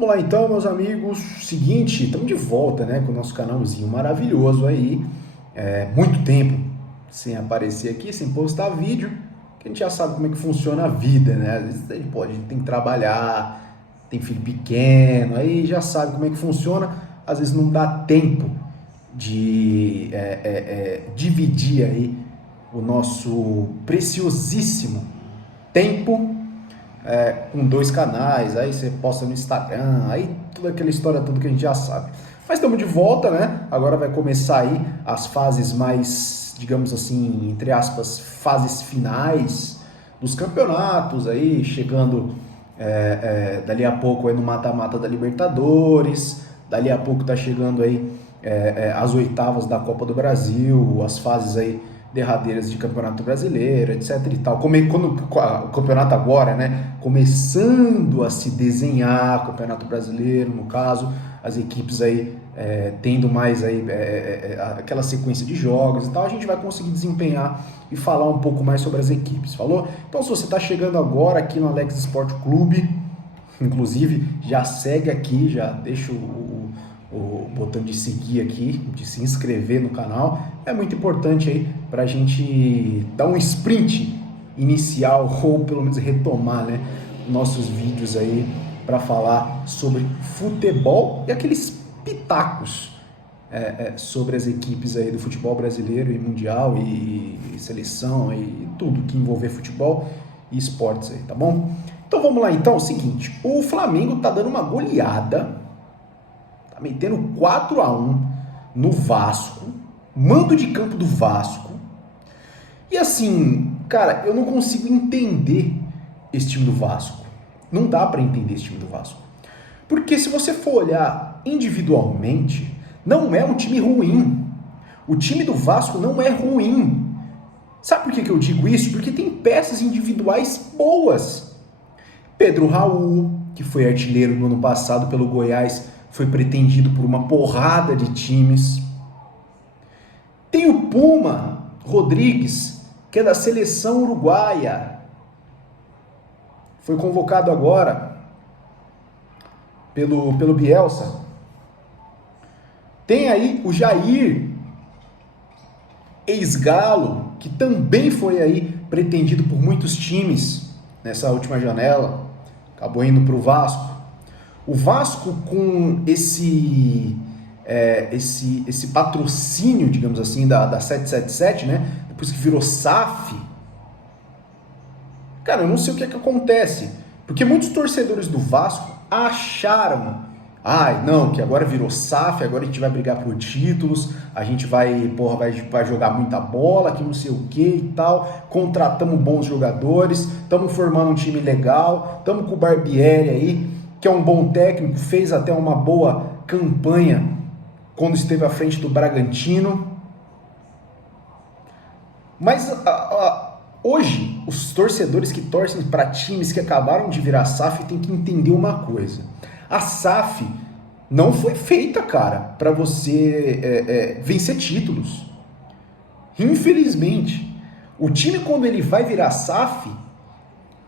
Vamos lá então, meus amigos. Seguinte, estamos de volta, né, com o nosso canalzinho maravilhoso aí. Muito tempo sem aparecer aqui, sem postar vídeo, que a gente já sabe como é que funciona a vida, né? Às vezes a gente tem que trabalhar, tem filho pequeno, aí já sabe como é que funciona. Às vezes não dá tempo de dividir aí o nosso preciosíssimo tempo com 2 canais, aí você posta no Instagram, aí toda aquela história toda que a gente já sabe. Mas estamos de volta, né? Agora vai começar aí as fases mais, digamos assim, entre aspas, fases finais dos campeonatos, aí chegando dali a pouco aí no mata-mata da Libertadores, dali a pouco tá chegando aí as oitavas da Copa do Brasil, as fases aí derradeiras de Campeonato Brasileiro, etc e tal. Quando o campeonato agora, né, começando a se desenhar, Campeonato Brasileiro, no caso, as equipes aí tendo mais aí aquela sequência de jogos e tal, a gente vai conseguir desempenhar e falar um pouco mais sobre as equipes, falou? Então, se você está chegando agora aqui no Alex Sport Clube, inclusive, já segue aqui, já deixa o botão de seguir aqui, de se inscrever no canal, é muito importante aí para a gente dar um sprint inicial ou pelo menos retomar, né, nossos vídeos aí para falar sobre futebol e aqueles pitacos sobre as equipes aí do futebol brasileiro e mundial e seleção e tudo que envolver futebol e esportes aí, tá bom? Então vamos lá então, é o seguinte, o Flamengo tá dando uma goleada, metendo 4-1 no Vasco, mando de campo do Vasco. E assim, cara, eu não consigo entender esse time do Vasco. Não dá para entender esse time do Vasco. Porque se você for olhar individualmente, não é um time ruim. O time do Vasco não é ruim. Sabe por que eu digo isso? Porque tem peças individuais boas. Pedro Raul, que foi artilheiro no ano passado pelo Goiás, foi pretendido por uma porrada de times. Tem o Puma Rodrigues, que é da seleção uruguaia. Foi convocado agora pelo Bielsa. Tem aí o Jair, ex-Galo, que também foi aí pretendido por muitos times nessa última janela. Acabou indo para o Vasco. O Vasco, com esse patrocínio, digamos assim, da 777, né? Depois que virou SAF, cara, eu não sei o que acontece. Porque muitos torcedores do Vasco acharam, não, que agora virou SAF, agora a gente vai brigar por títulos, a gente vai jogar muita bola, que não sei o que e tal, contratamos bons jogadores, estamos formando um time legal, estamos com o Barbieri aí, que é um bom técnico, fez até uma boa campanha quando esteve à frente do Bragantino. Mas hoje, os torcedores que torcem para times que acabaram de virar SAF têm que entender uma coisa. A SAF não foi feita, cara, para você vencer títulos. Infelizmente. O time, quando ele vai virar SAF,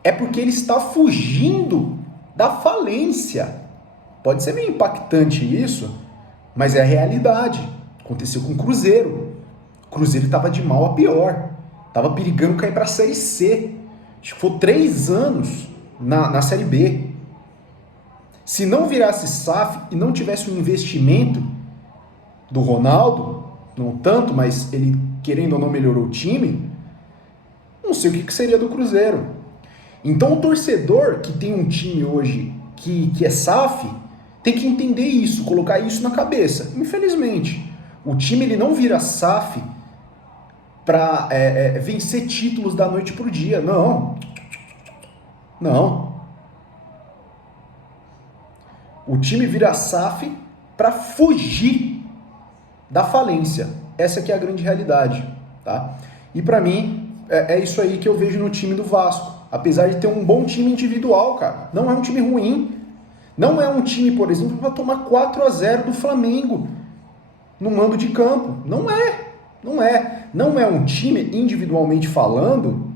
é porque ele está fugindo da falência. Pode ser meio impactante isso, mas é a realidade. Aconteceu com o Cruzeiro. O Cruzeiro estava de mal a pior. Estava perigando cair para a Série C. Acho que foi 3 anos na Série B. Se não virasse SAF e não tivesse um investimento do Ronaldo, não tanto, mas ele, querendo ou não, melhorou o time, não sei o que seria do Cruzeiro. Então o torcedor que tem um time hoje que é SAF tem que entender isso, colocar isso na cabeça. Infelizmente, o time ele não vira SAF para vencer títulos da noite para o dia. Não. O time vira SAF para fugir da falência. Essa que é a grande realidade, tá? E para mim, é isso aí que eu vejo no time do Vasco. Apesar de ter um bom time individual, cara. Não é um time ruim. Não é um time, por exemplo, para tomar 4-0 do Flamengo no mando de campo. Não é. Não é um time, individualmente falando,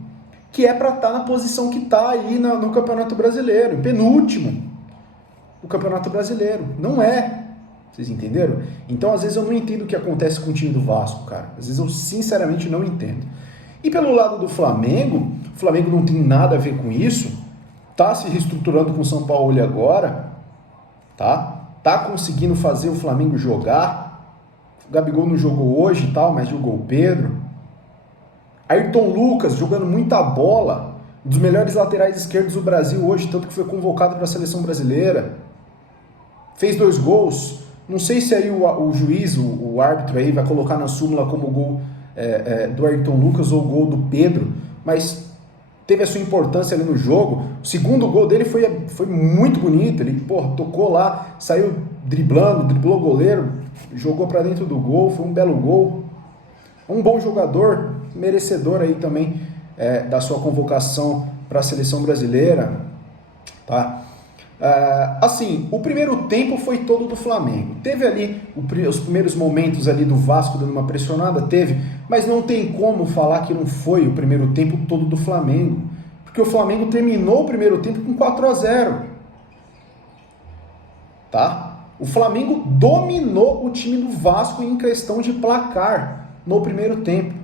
que é para estar na posição que está aí no Campeonato Brasileiro, em penúltimo. o Campeonato Brasileiro. Não é. Vocês entenderam? Então, às vezes, eu não entendo o que acontece com o time do Vasco, cara. Às vezes, eu sinceramente não entendo. E pelo lado do Flamengo, o Flamengo não tem nada a ver com isso. Tá se reestruturando com o São Paulo agora, tá conseguindo fazer o Flamengo jogar. O Gabigol não jogou hoje e tal, mas jogou o Pedro. Ayrton Lucas jogando muita bola, um dos melhores laterais esquerdos do Brasil hoje, tanto que foi convocado para a seleção brasileira. Fez 2 gols. Não sei se aí o juiz, o árbitro aí vai colocar na súmula como gol do Ayrton Lucas ou gol do Pedro, mas teve a sua importância ali no jogo. O segundo gol dele foi muito bonito, ele tocou lá, saiu driblou o goleiro, jogou para dentro do gol, foi um belo gol. Um bom jogador, merecedor aí também da sua convocação para a seleção brasileira, tá? Assim, o primeiro tempo foi todo do Flamengo. Teve ali os primeiros momentos ali do Vasco dando uma pressionada, teve, mas não tem como falar que não foi o primeiro tempo todo do Flamengo, porque o Flamengo terminou o primeiro tempo com 4-0, tá? O Flamengo dominou o time do Vasco em questão de placar no primeiro tempo.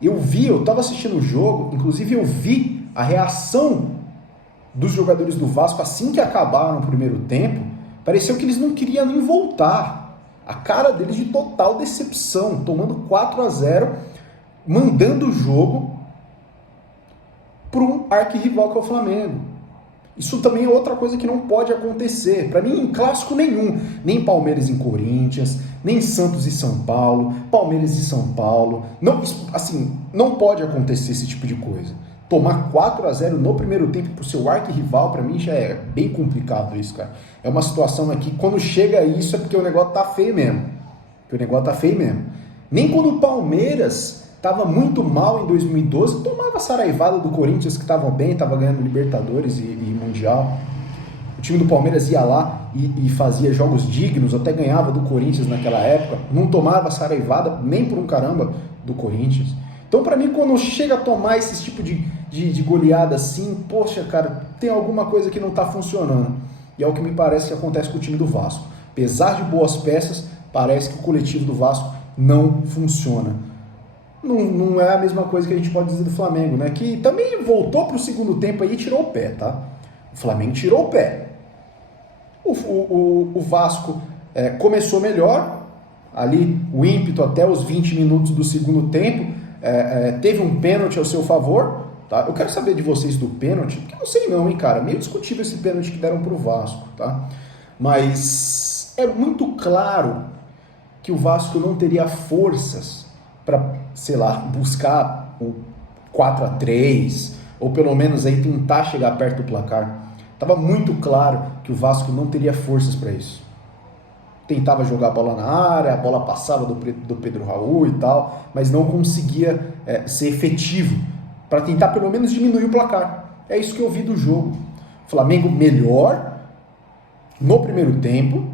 Eu estava assistindo o jogo, inclusive eu vi a reação dos jogadores do Vasco assim que acabaram o primeiro tempo. Pareceu que eles não queriam nem voltar. A cara deles de total decepção, tomando 4-0, mandando o jogo para um arquirrival que é o Flamengo. Isso também é outra coisa que não pode acontecer. Para mim, em clássico nenhum. Nem Palmeiras e Corinthians, nem Santos e São Paulo, Palmeiras e São Paulo. Não, assim, não pode acontecer esse tipo de coisa. Tomar 4-0 no primeiro tempo pro seu arquirrival, para mim já é bem complicado isso, cara. É uma situação aqui, quando chega isso é porque o negócio tá feio mesmo. Nem quando o Palmeiras estava muito mal em 2012, tomava saraivada do Corinthians, que estavam bem, estava ganhando Libertadores e Mundial. O time do Palmeiras ia lá e fazia jogos dignos, até ganhava do Corinthians naquela época, não tomava saraivada nem por um caramba do Corinthians. Então, para mim, quando chega a tomar esse tipo de goleada assim, poxa, cara, tem alguma coisa que não está funcionando. E é o que me parece que acontece com o time do Vasco. Apesar de boas peças, parece que o coletivo do Vasco não funciona. Não é a mesma coisa que a gente pode dizer do Flamengo, né? Que também voltou para o segundo tempo aí e tirou o pé, tá? O Flamengo tirou o pé. O Vasco começou melhor, ali o ímpeto até os 20 minutos do segundo tempo, teve um pênalti ao seu favor, tá? Eu quero saber de vocês do pênalti, porque eu não sei não, hein, cara, meio discutível esse pênalti que deram pro Vasco, tá? Mas é muito claro que o Vasco não teria forças para, sei lá, buscar o 4-3, ou pelo menos aí tentar chegar perto do placar. Tava muito claro que o Vasco não teria forças para isso. Tentava jogar a bola na área, a bola passava do Pedro Raul e tal, mas não conseguia ser efetivo para tentar pelo menos diminuir o placar. É isso que eu vi do jogo. Flamengo melhor no primeiro tempo,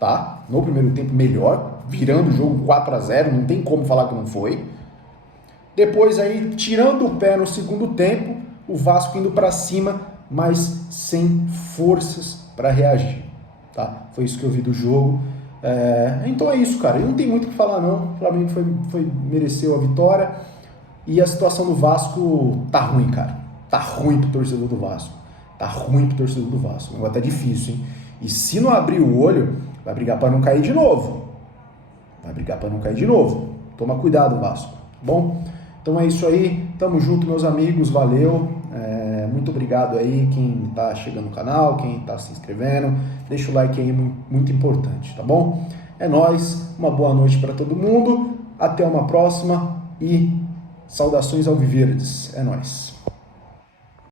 tá? No primeiro tempo melhor, virando o jogo 4-0, não tem como falar que não foi. Depois aí, tirando o pé no segundo tempo, o Vasco indo para cima, mas sem forças para reagir. Tá? Foi isso que eu vi do jogo. Então é isso, cara. Eu não tenho muito o que falar, não. O Flamengo mereceu a vitória. E a situação do Vasco tá ruim, cara. Tá ruim pro torcedor do Vasco. O negócio tá difícil, hein? E se não abrir o olho, vai brigar para não cair de novo. Toma cuidado, Vasco. Tá bom? Então é isso aí. Tamo junto, meus amigos. Valeu. Muito obrigado aí quem tá chegando no canal, quem tá se inscrevendo. Deixa o like aí, muito importante, tá bom? É nóis, uma boa noite para todo mundo. Até uma próxima e saudações alviverdes. É nóis.